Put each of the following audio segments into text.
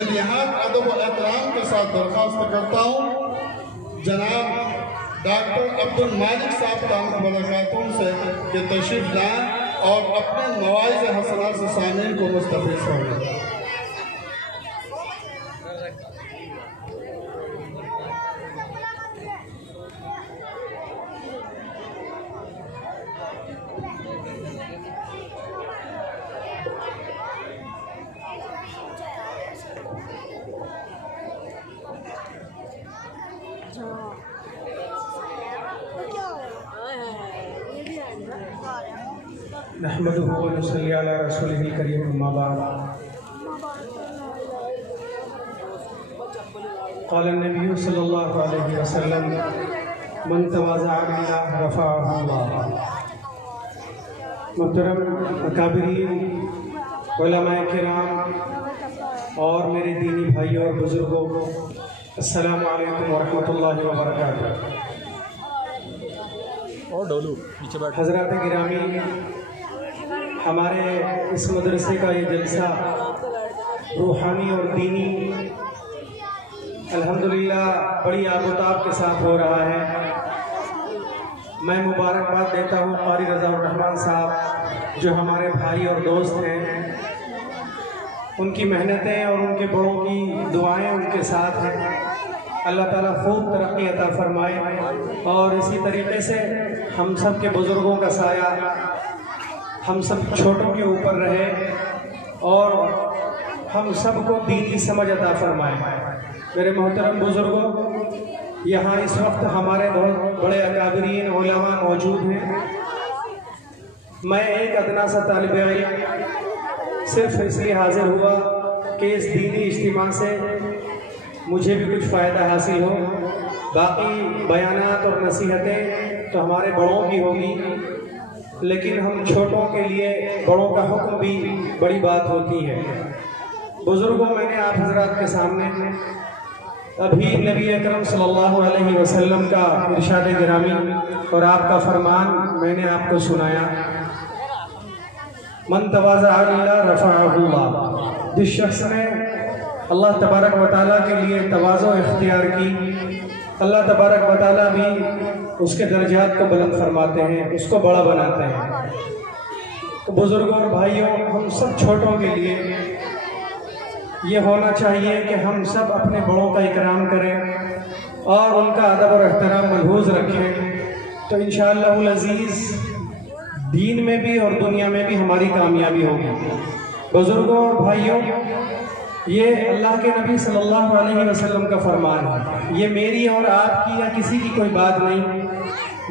نہایت ادب و احترام کے ساتھ درخواست کرتا ہوں جناب ڈاکٹر عبدالمالک صاحب دامت برکاتہم سے کہ تشریف لائیں اور اپنے مواعظ حسنات سے سامعین کو مستفیض فرمائیں۔ نحمده ونصلي على رسوله الكريم اما بعد قال النبي صلى الله عليه وسلم من تواضع لله رفعه الله۔ محترم اکابرین، علماء کرام اور میرے دینی بھائیوں اور بزرگوں، السلام علیکم ورحمۃ اللہ وبرکاتہ۔ حضرات گرامی، ہمارے اس مدرسے کا یہ جلسہ روحانی اور دینی الحمدللہ بڑی آب و تاب کے ساتھ ہو رہا ہے۔ میں مبارکباد دیتا ہوں قاری رضا الرحمن صاحب جو ہمارے بھائی اور دوست ہیں، ان کی محنتیں اور ان کے بڑوں کی دعائیں ان کے ساتھ ہیں۔ اللہ تعالیٰ خوب ترقی عطا فرمائے اور اسی طریقے سے ہم سب کے بزرگوں کا سایہ ہم سب چھوٹوں کے اوپر رہے اور ہم سب کو دینی سمجھ عطا فرمائے۔ میرے محترم بزرگوں، یہاں اس وقت ہمارے بہت بڑے اکابرین علماء موجود ہیں۔ میں ایک ادنا سا طالب علم صرف اس لیے حاضر ہوا کہ اس دینی اجتماع سے مجھے بھی کچھ فائدہ حاصل ہو۔ باقی بیانات اور نصیحتیں تو ہمارے بڑوں کی ہوگی، لیکن ہم چھوٹوں کے لیے بڑوں کا حکم بھی بڑی بات ہوتی ہے۔ بزرگوں، میں نے آپ حضرات کے سامنے ابھی نبی اکرم صلی اللہ علیہ وسلم کا ارشاد گرامی اور آپ کا فرمان میں نے آپ کو سنایا، من تواضع للہ رفعہ اللہ۔ جس شخص نے اللہ تبارک و تعالیٰ کے لیے تواضع اختیار کی، اللہ تبارک و تعالیٰ بھی اس کے درجات کو بلند فرماتے ہیں، اس کو بڑا بناتے ہیں۔ تو بزرگوں اور بھائیوں، ہم سب چھوٹوں کے لیے یہ ہونا چاہیے کہ ہم سب اپنے بڑوں کا اکرام کریں اور ان کا ادب اور احترام ملحوظ رکھیں، تو انشاءاللہ العزیز دین میں بھی اور دنیا میں بھی ہماری کامیابی ہوگی۔ بزرگوں اور بھائیوں، یہ اللہ کے نبی صلی اللہ علیہ وسلم کا فرمان ہے۔ یہ میری اور آپ کی یا کسی کی کوئی بات نہیں،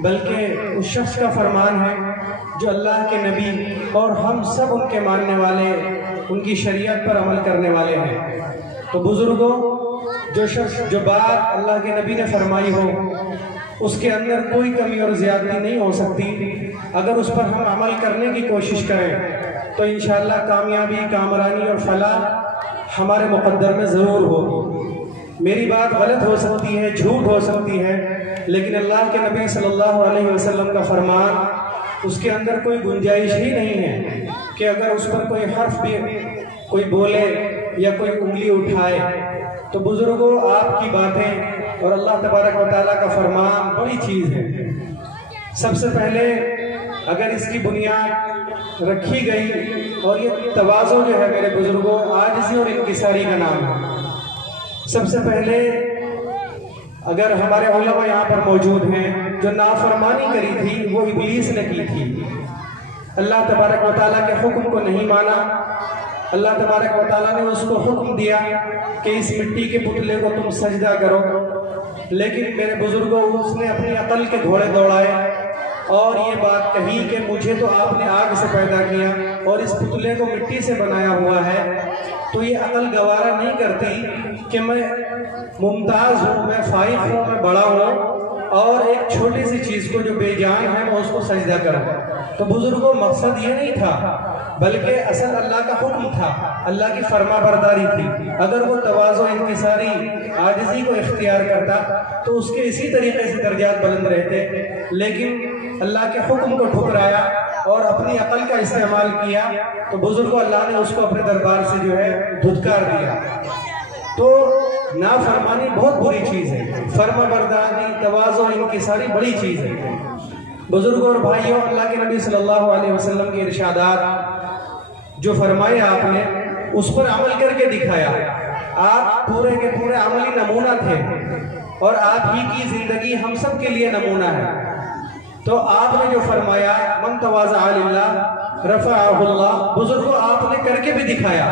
بلکہ اس شخص کا فرمان ہے جو اللہ کے نبی اور ہم سب ان کے ماننے والے، ان کی شریعت پر عمل کرنے والے ہیں۔ تو بزرگوں، جو شخص جو بات اللہ کے نبی نے فرمائی ہو، اس کے اندر کوئی کمی اور زیادتی نہیں ہو سکتی۔ اگر اس پر ہم عمل کرنے کی کوشش کریں تو انشاءاللہ کامیابی، کامرانی اور فلاح ہمارے مقدر میں ضرور ہوگی۔ میری بات غلط ہو سکتی ہے، جھوٹ ہو سکتی ہے، لیکن اللہ کے نبی صلی اللہ علیہ وسلم کا فرمان، اس کے اندر کوئی گنجائش ہی نہیں ہے کہ اگر اس پر کوئی حرف بھی کوئی بولے یا کوئی انگلی اٹھائے۔ تو بزرگوں، آپ کی باتیں اور اللہ تبارک و تعالیٰ کا فرمان بڑی چیز ہے۔ سب سے پہلے اگر اس کی بنیاد رکھی گئی، اور یہ تواضع جو ہے میرے بزرگوں عاجزی اور انکساری کا نام ہے۔ سب سے پہلے اگر ہمارے علماء یہاں پر موجود ہیں، جو نافرمانی کری تھی وہ ابلیس نے کی تھی۔ اللہ تبارک و تعالیٰ کے حکم کو نہیں مانا۔ اللہ تبارک و تعالیٰ نے اس کو حکم دیا کہ اس مٹی کے پتلے کو تم سجدہ کرو، لیکن میرے بزرگوں اس نے اپنی عقل کے گھوڑے دوڑائے اور یہ بات کہی کہ مجھے تو آپ نے آگ سے پیدا کیا اور اس پتلے کو مٹی سے بنایا ہوا ہے، تو یہ عقل گوارا نہیں کرتی کہ میں ممتاز ہوں، میں فائق ہوں، میں بڑا ہوں اور ایک چھوٹی سی چیز کو جو بے جان ہے میں اس کو سجدہ کروں۔ تو بزرگوں، مقصد یہ نہیں تھا، بلکہ اصل اللہ کا حکم تھا، اللہ کی فرما برداری تھی۔ اگر وہ تواضع، انکساری، عاجزی کو اختیار کرتا تو اس کے اسی طریقے سے درجات بلند رہتے، لیکن اللہ کے حکم کو ٹھکرایا اور اپنی عقل کا استعمال کیا تو بزرگوں اللہ نے اس کو اپنے دربار سے جو ہے دھتکار دیا۔ نافرمانی بہت بری چیز ہے، فرما برداری، تواضع، انکساری بڑی چیز ہے۔ بزرگوں اور بھائیوں، اللہ کے نبی صلی اللہ علیہ وسلم کے ارشادات جو فرمائے آپ نے، اس پر عمل کر کے دکھایا۔ آپ پورے کے پورے عملی نمونہ تھے، اور آپ ہی کی زندگی ہم سب کے لیے نمونہ ہے۔ تو آپ نے جو فرمایا من تواضع للہ رفعہ اللہ، بزرگوں آپ نے کر کے بھی دکھایا۔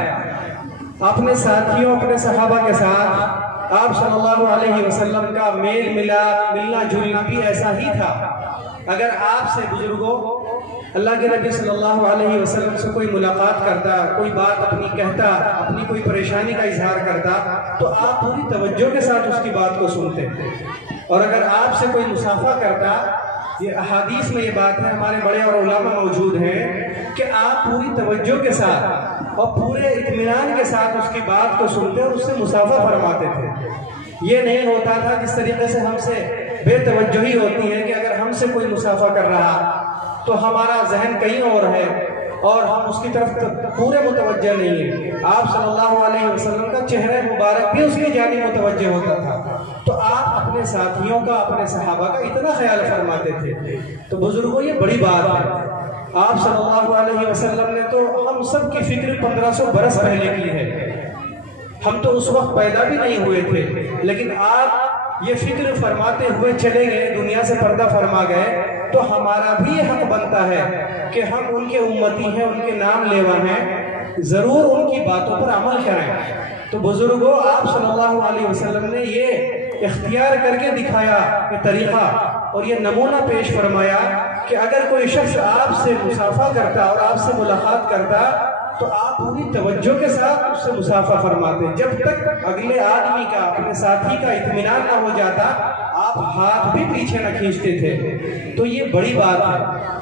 اپنے ساتھیوں، اپنے صحابہ کے ساتھ آپ صلی اللہ علیہ وسلم کا میل ملنا جلنا بھی ایسا ہی تھا۔ اگر آپ سے بزرگوں اللہ کے نبی صلی اللہ علیہ وسلم سے کوئی ملاقات کرتا، کوئی بات اپنی کہتا، اپنی کوئی پریشانی کا اظہار کرتا، تو آپ پوری توجہ کے ساتھ اس کی بات کو سنتے۔ اور اگر آپ سے کوئی مصافحہ کرتا، یہ احادیث میں یہ بات ہے، ہمارے بڑے اور علماء موجود ہیں کہ آپ پوری توجہ کے ساتھ اور پورے اطمینان کے ساتھ اس کی بات کو سنتے اور اس سے مصافحہ فرماتے تھے۔ یہ نہیں ہوتا تھا جس طریقے سے ہم سے بے توجہی ہوتی ہے کہ اگر ہم سے کوئی مصافحہ کر رہا تو ہمارا ذہن کہیں اور ہے اور ہم اس کی طرف پورے متوجہ نہیں ہیں۔ آپ صلی اللہ علیہ وسلم کا چہرہ مبارک بھی اس کی جانب متوجہ ہوتا تھا۔ تو آپ اپنے ساتھیوں کا، اپنے صحابہ کا اتنا خیال فرماتے تھے۔ تو بزرگوں یہ بڑی بات ہے۔ آپ صلی اللہ علیہ وسلم نے تو ہم سب کی فکر 1500 برس پہلے کی ہے۔ ہم تو اس وقت پیدا بھی نہیں ہوئے تھے، لیکن آپ یہ فکر فرماتے ہوئے چلے گئے، دنیا سے پردہ فرما گئے، تو ہمارا بھی یہ حق بنتا ہے کہ ہم ان کے امتی ہیں، ان کے نام لیوا ہیں، ضرور ان کی باتوں پر عمل کریں۔ تو بزرگوں آپ صلی اللہ علیہ وسلم نے یہ اختیار کر کے دکھایا یہ طریقہ اور یہ نمونہ پیش فرمایا کہ اگر کوئی شخص آپ سے مصافحہ کرتا اور آپ سے ملاقات کرتا تو آپ پوری توجہ کے ساتھ اس سے مصافحہ فرماتے، جب تک اگلے آدمی کا، اپنے ساتھی کا اطمینان نہ ہو جاتا آپ ہاتھ بھی پیچھے نہ کھینچتے تھے۔ تو یہ بڑی بات ہے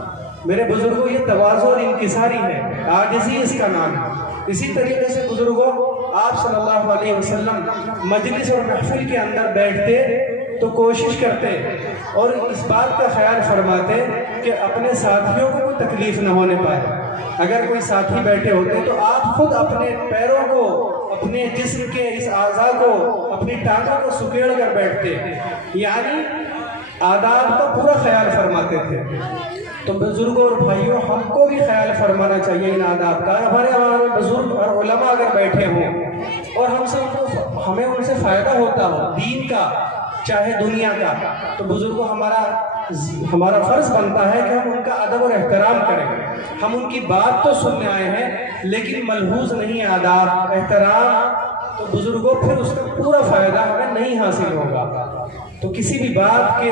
میرے بزرگوں، یہ تواضع اور انکساری ہے، عاجزی اس کا نام ہے۔ اسی طریقے سے بزرگوں آپ صلی اللہ علیہ وسلم مجلس اور محفل کے اندر بیٹھتے تو کوشش کرتے اور اس بات کا خیال فرماتے کہ اپنے ساتھیوں کو کوئی تکلیف نہ ہونے پائے۔ اگر کوئی ساتھی بیٹھے ہوتے تو آپ خود اپنے پیروں کو، اپنے جسم کے اس اعضاء کو، اپنی ٹانگوں کو سکیڑ کر بیٹھتے، یعنی آداب کا پورا خیال فرماتے تھے۔ تو بزرگوں اور بھائیوں ہم کو بھی خیال فرمانا چاہیے ان آداب کا۔ ہمارے بزرگ اور علماء اگر بیٹھے ہوں اور ہمیں ان سے فائدہ ہوتا ہو دین کا چاہے دنیا کا، تو بزرگوں ہمارا فرض بنتا ہے کہ ہم ان کا ادب اور احترام کریں۔ ہم ان کی بات تو سننے آئے ہیں لیکن ملحوظ نہیں ہے آداب احترام، تو بزرگوں پھر اس کا پورا فائدہ ہمیں نہیں حاصل ہوگا۔ تو کسی بھی بات کے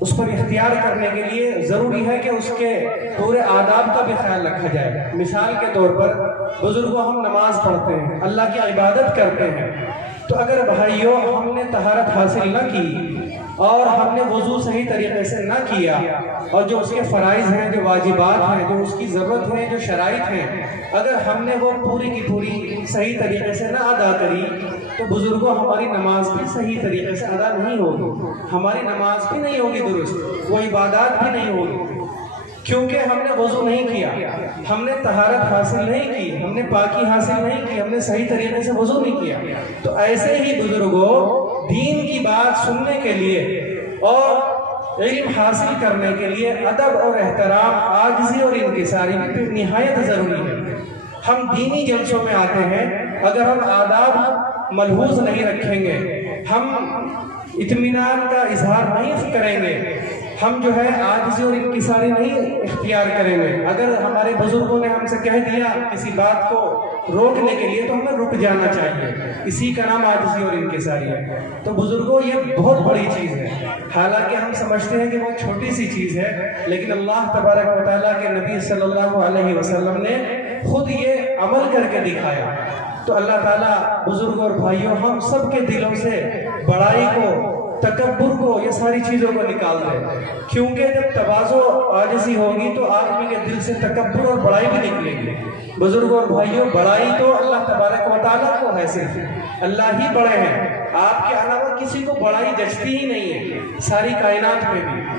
اس پر اختیار کرنے کے لیے ضروری ہے کہ اس کے پورے آداب کا بھی خیال رکھا جائے۔ مثال کے طور پر بزرگوں ہم نماز پڑھتے ہیں، اللہ کی عبادت کرتے ہیں، تو اگر بھائیوں ہم نے طہارت حاصل نہ کی اور ہم نے وضو صحیح طریقے سے نہ کیا اور جو اس کے فرائض ہیں، جو واجبات ہیں، جو اس کی ضرورت ہے، جو شرائط ہیں، اگر ہم نے وہ پوری کی پوری صحیح طریقے سے نہ ادا کری تو بزرگوں ہماری نماز بھی صحیح طریقے سے ادا نہیں ہوگی، ہماری نماز بھی نہیں ہوگی درست، وہ عبادات بھی نہیں ہوگی، کیونکہ ہم نے وضو نہیں کیا، ہم نے طہارت حاصل نہیں کی، ہم نے پاکی حاصل نہیں کی، ہم نے صحیح طریقے سے وضو نہیں کیا۔ تو ایسے ہی بزرگوں دین کی بات سننے کے لیے اور علم حاصل کرنے کے لیے ادب اور احترام، عاجزی اور انکساری بھی نہایت ضروری ہے۔ ہم دینی جلسوں میں آتے ہیں، اگر ہم آداب ملحوظ نہیں رکھیں گے، ہم اطمینان کا اظہار نہیں کریں گے، ہم جو ہے عاجزی اور انکساری نہیں اختیار کریں گے، اگر ہمارے بزرگوں نے ہم سے کہہ دیا کسی بات کو روکنے کے لیے تو ہمیں رک جانا چاہیے، اسی کا نام عاجزی اور انکساری ہے۔ تو بزرگوں یہ بہت بڑی چیز ہے، حالانکہ ہم سمجھتے ہیں کہ وہ چھوٹی سی چیز ہے، لیکن اللہ تبارک و تعالیٰ کے نبی صلی اللہ علیہ وسلم نے خود یہ عمل کر کے دکھایا۔ تو اللہ تعالیٰ بزرگوں اور بھائیوں ہم سب کے دلوں سے بڑائی کو، تکبر کو، یہ ساری چیزوں کو نکال دے، کیونکہ جب تواضع عاجزی ہوگی تو آدمی کے دل سے تکبر اور بڑائی بھی نکلے گی۔ بزرگوں اور بھائیوں بڑائی تو اللہ تبارک و تعالیٰ کو ہے، صرف اللہ ہی بڑے ہیں، آپ کے علاوہ کسی کو بڑائی جچتی ہی نہیں ہے ساری کائنات میں بھی۔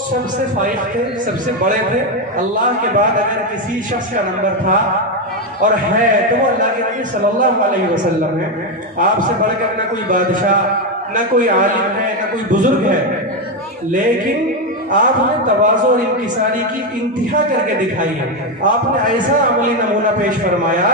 سب سے فائق تھے، سب سے بڑے تھے. اللہ کے بعد اگر کسی شخص کا نمبر تھا اور ہے تو وہ اللہ کے نبی صلی اللہ علیہ وسلم ہے. آپ سے بڑھ کر نہ کوئی بادشاہ، نہ کوئی عالم ہے، نہ کوئی بزرگ ہے، لیکن آپ نے تواضع اور انکساری کی انتہا کر کے دکھائی ہے. آپ نے ایسا عملی نمونہ پیش فرمایا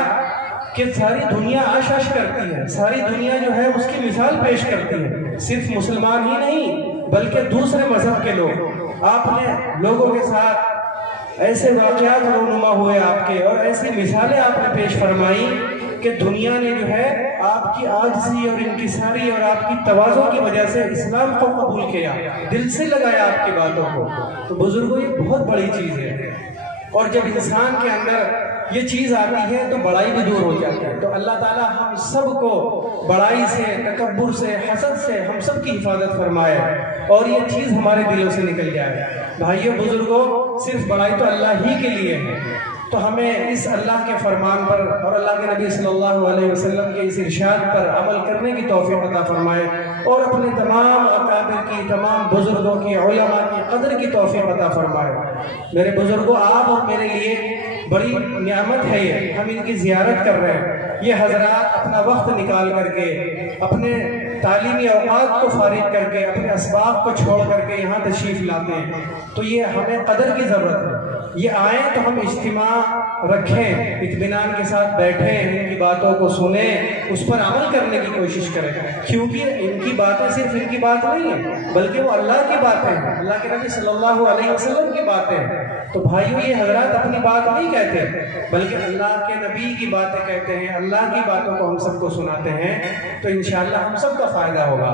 کہ ساری دنیا عش عش کرتی ہے، ساری دنیا جو ہے اس کی مثال پیش کرتی ہے. صرف مسلمان ہی نہیں بلکہ دوسرے مذہب کے لوگ. آپ نے لوگوں کے ساتھ ایسے واقعات رونما ہوئے آپ کے، اور ایسی مثالیں آپ نے پیش فرمائی کہ دنیا نے جو ہے آپ کی عاجزی اور انکساری اور آپ کی تواضع کی وجہ سے اسلام کو قبول کیا، دل سے لگایا آپ کی باتوں کو. تو بزرگوں یہ بہت بڑی چیز ہے، اور جب انسان کے اندر یہ چیز آتی ہے تو بڑائی بھی دور ہو جاتی ہے. تو اللہ تعالیٰ ہم سب کو بڑائی سے، تکبر سے، حسد سے ہم سب کی حفاظت فرمائے اور یہ چیز ہمارے دلوں سے نکل جائے. بھائیو بزرگوں، صرف بڑائی تو اللہ ہی کے لیے ہے، تو ہمیں اس اللہ کے فرمان پر اور اللہ کے نبی صلی اللہ علیہ وسلم کے اس ارشاد پر عمل کرنے کی توفیق عطا فرمائے، اور اپنے تمام اکابر کی، تمام بزرگوں کی، علماء کی قدر کی توفیق عطا فرمائے. میرے بزرگوں، آپ اور میرے لیے بڑی نعمت ہے یہ، ہم ان کی زیارت کر رہے ہیں. یہ حضرات اپنا وقت نکال کر کے، اپنے تعلیمی اوقات کو فارغ کر کے، اپنے اسباب کو چھوڑ کر کے یہاں تشریف لاتے ہیں، تو یہ ہمیں قدر کی ضرورت ہے. یہ آئیں تو ہم اجتماع رکھیں، اطمینان کے ساتھ بیٹھیں، ان کی باتوں کو سنیں، اس پر عمل کرنے کی کوشش کریں، کیونکہ ان کی باتیں صرف ان کی بات نہیں ہیں بلکہ وہ اللہ کی باتیں ہیں، اللہ کے نبی صلی اللہ علیہ وسلم کی باتیں ہیں. تو بھائیو، یہ حضرات اپنی بات نہیں کہتے بلکہ اللہ کے نبی کی باتیں کہتے ہیں، اللہ کی باتوں کو ہم سب کو سناتے ہیں. تو انشاءاللہ ہم سب کا فائدہ ہوگا.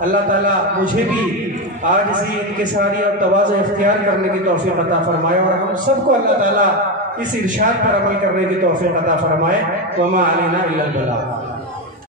اللہ تعالیٰ مجھے بھی عاجزی، انکساری اور تواضع اختیار کرنے کی توفیق عطا فرمائے، اور ہم سب کو اللہ تعالیٰ اس ارشاد پر عمل کرنے کی توفیق عطا فرمائے. وما علینا الا البلاغ.